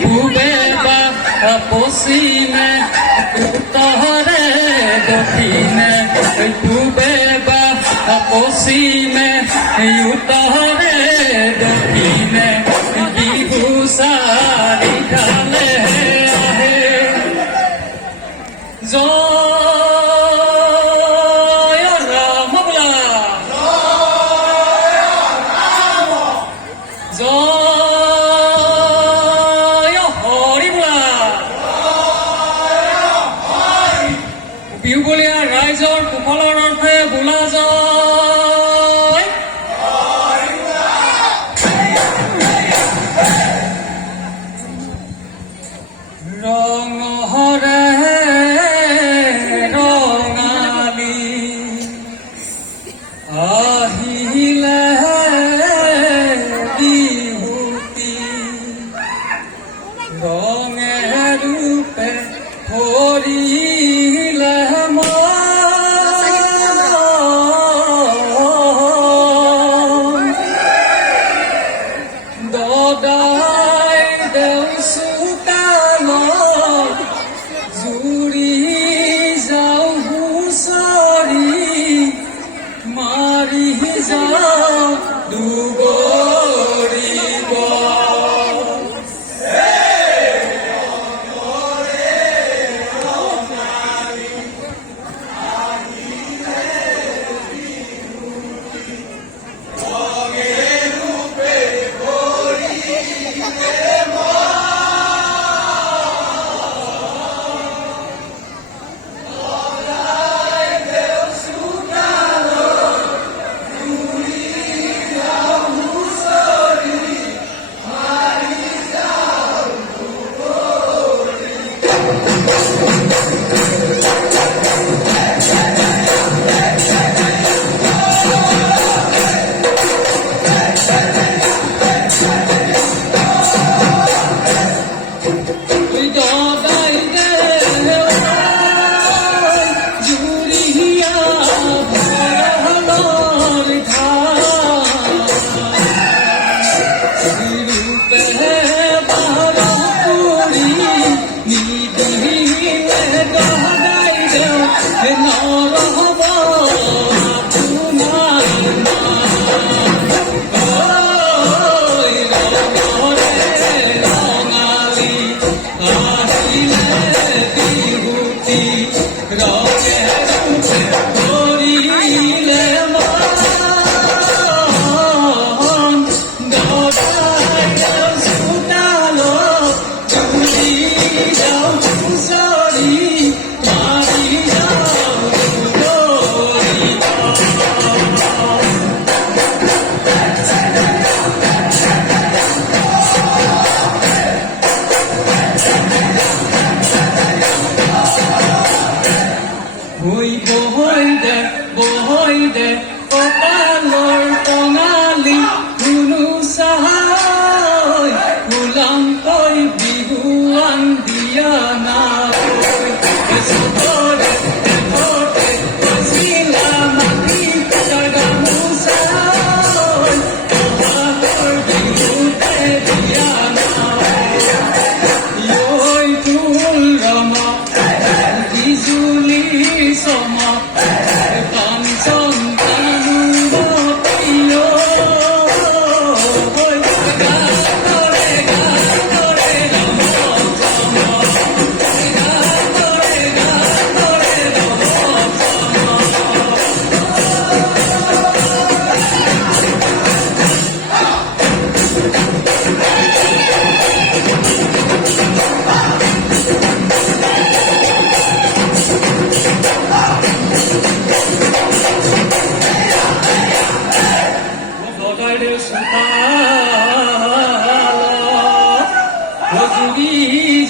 পূবে বা পশ্চিমে উত্তরে দক্ষিণে পূবে বা পশ্চিমে উত্তরে দক্ষিণে বিহু চাৰিফালে আহে জয় ৰাম বোলা জয় হৰি বোলা বিহুবলীয়া ৰাইজৰ কুশলৰ অৰ্থে বোলা জয় ৰঙৰে ৰঙালী আহিলে বিহুতি ৰঙে ৰূপে ভৰিলে দদাই দেউ চোতালত জুৰি যাওঁ হুঁচৰি মাৰি যাওঁ দুবৰিব বহৈ দে কপালৰ টঙালি কোনো চাহাই গোলামকৈ বিহুৱান দিয়া নাই চবৰে এঠতে বাজিলা মাটি তাৰ গামোচাই বহাগৰ বিহুতে দিয়া নাই ঐ ফুল ৰমা বিজুলী চমক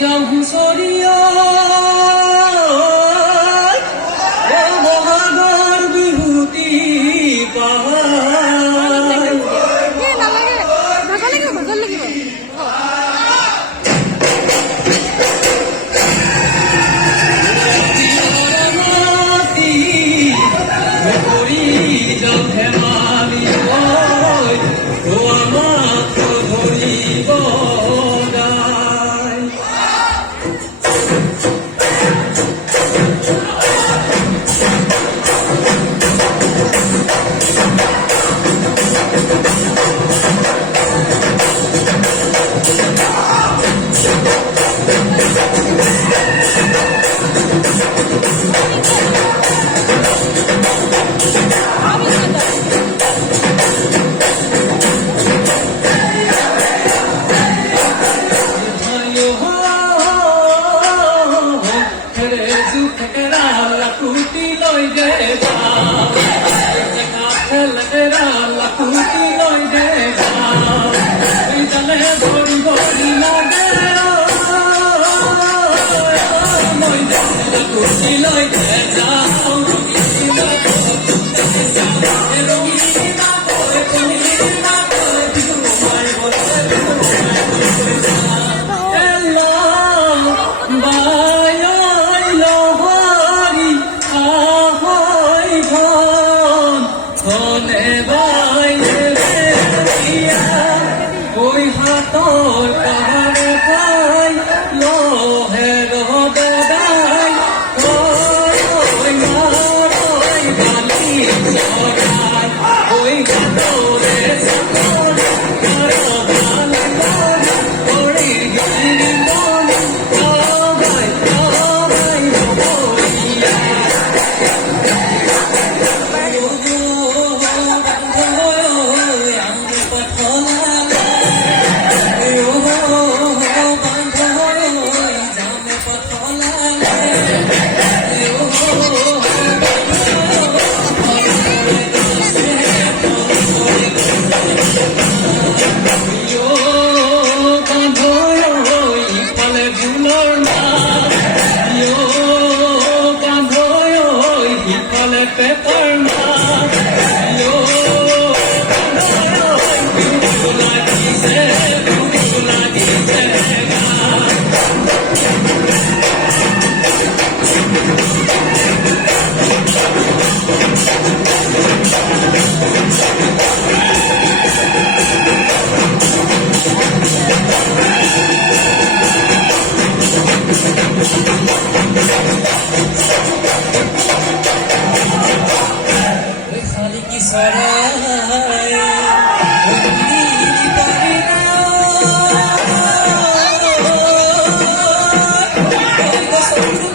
যাওঁ হুঁচৰিয়া বহাগৰ বিহুতি পাই যাওঁ ধেমালি আমাক ধৰিব red pepper mouth. Yo, beautiful like he's beautiful like he's खाली की सराय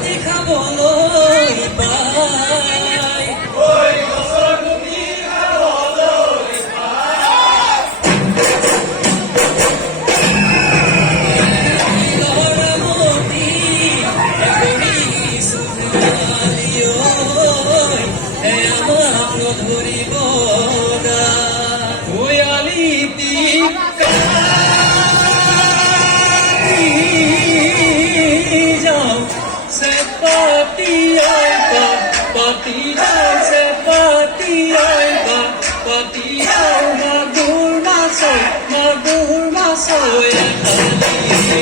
দেখা বলো ধরিব না ওই আলিতি যাও সে পাতি আইবা পাতি যাও সে পাতি আইবা পাতি যাও মাগুর মাছ ওই নিজে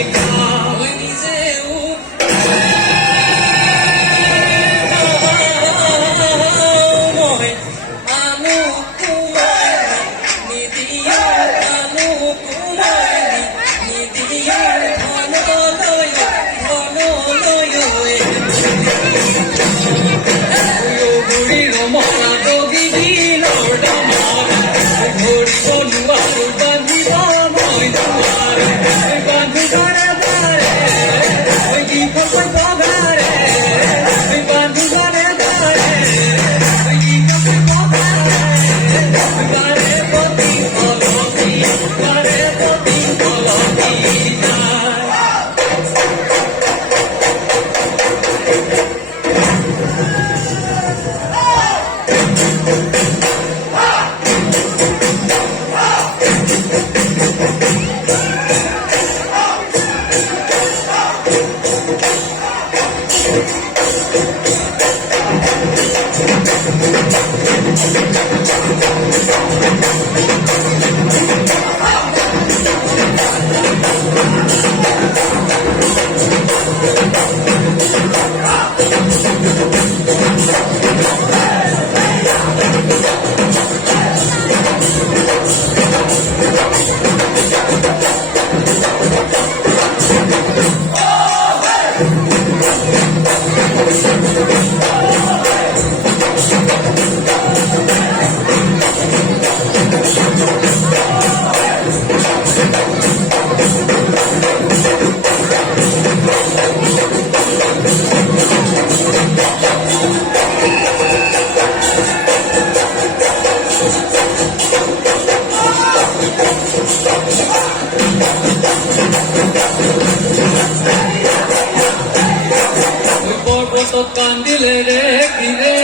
কান্দিলে রে কিরে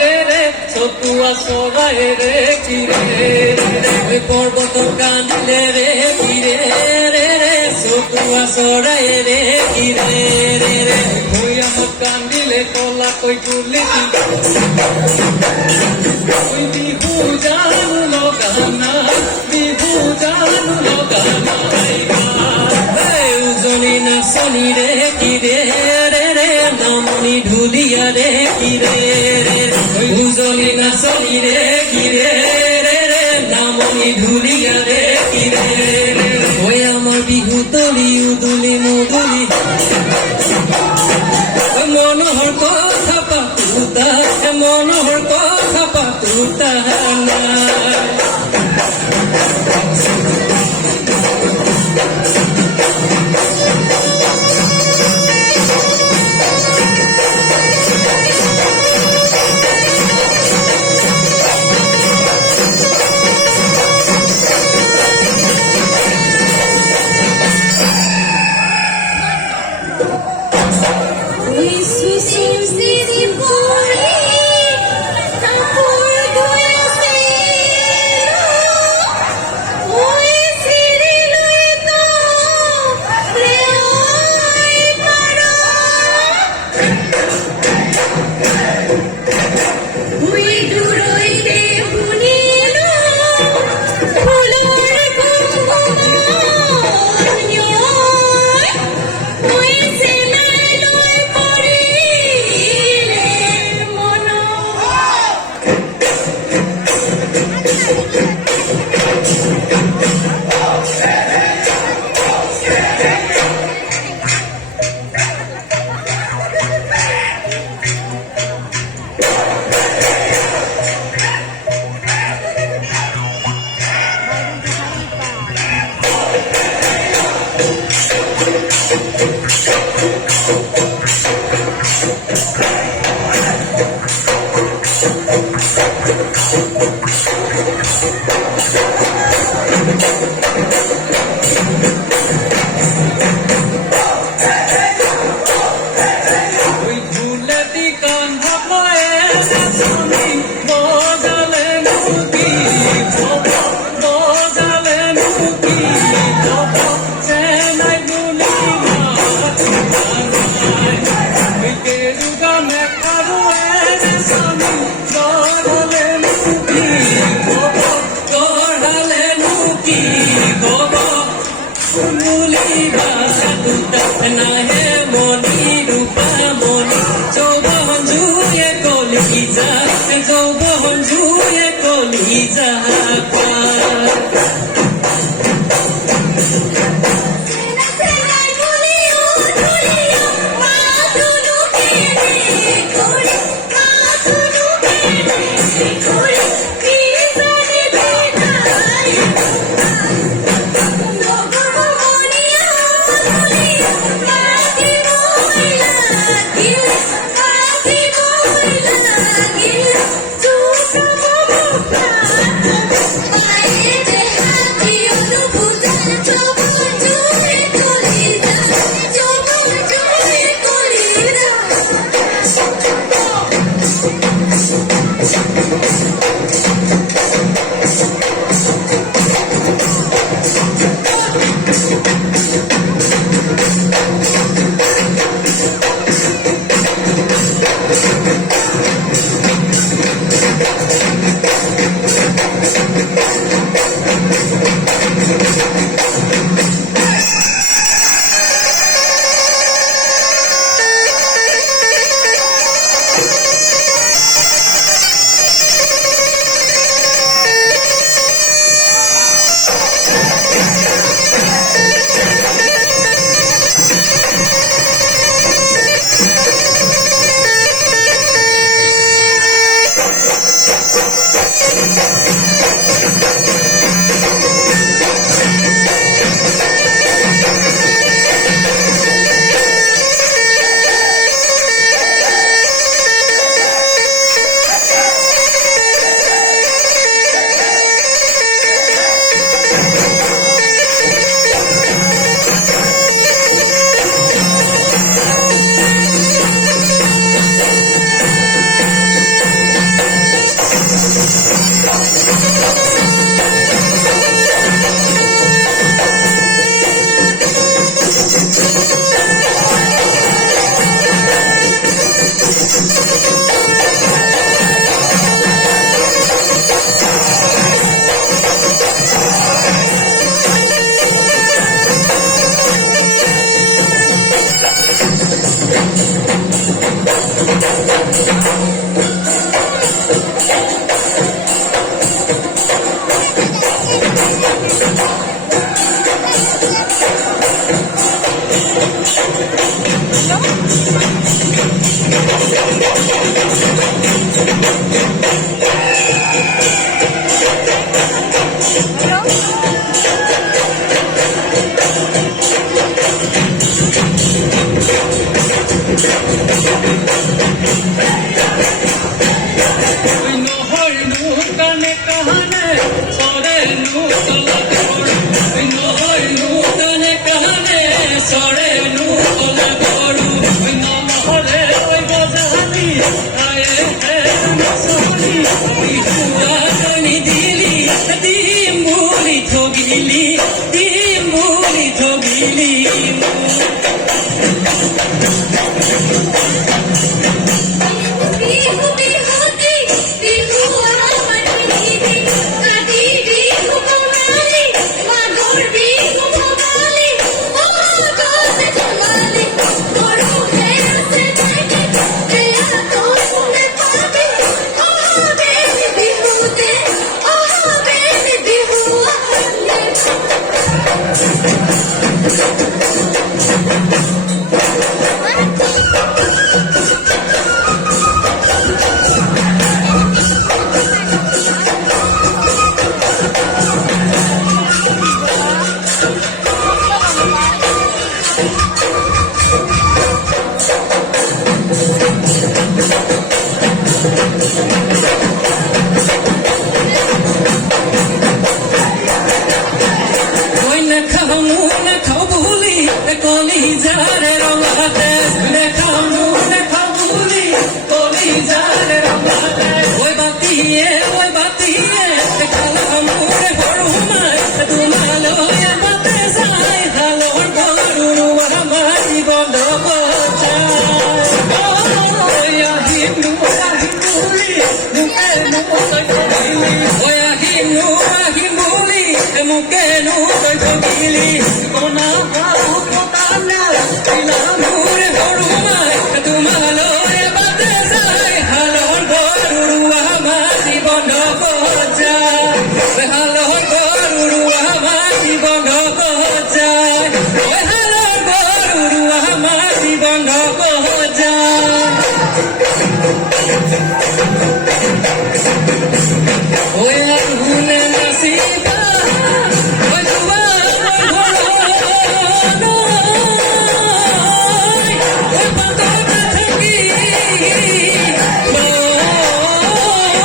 রে রে সতুয়া সরাই রে কিরে রে পর্বত কান্দিলে রে কিরে রে রে সতুয়া সরাই রে কিরে রে রে ওই আমার কান্দিলে কলা কই তুলি ওই বিহু জানু লগানা বিহু জানু লগানা উজনি না শনি রে কিরে নামনি ঢুলিয়া রে কিরে উজলি না সনি রে কিরে রে নামনি ঢুলিয়া রে কিরে ওই আমার বিহু তলি উদুলি মুদুলি মনোহর কথা পাতুতা মনোহর কথা পাতুতা না Boy, ওই না খাও না খাও বলি কলি যারে রঙাতে না খাও বলি কলি যারে রঙাতে ওই বাতিয়ে খালা মুরে হরুমায় তোমালো বাতে যাই হালোর গরুর মাটি বন্ধ যায় ওই আহিমুলি মুখে মুখে নুই ঠকিলি কোনা কোনা মুরে হরুমায় তোমালো বাতে যাই হালোর গরুর মাটি বন্ধ যায় হালোর গরুর মাটি বন্ধ যায় ওই হালোর গরুর মাটি বন্ধ যায় ওই আগুনে নাসিবা ওই তোমার ওই পাতটা থাকি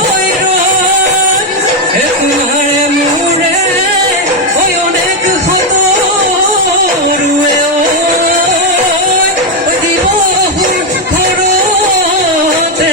ওই রোজ এ তোমার মুড়ে ওই অনেক হত রুয়ে ওই দিব ঘরতে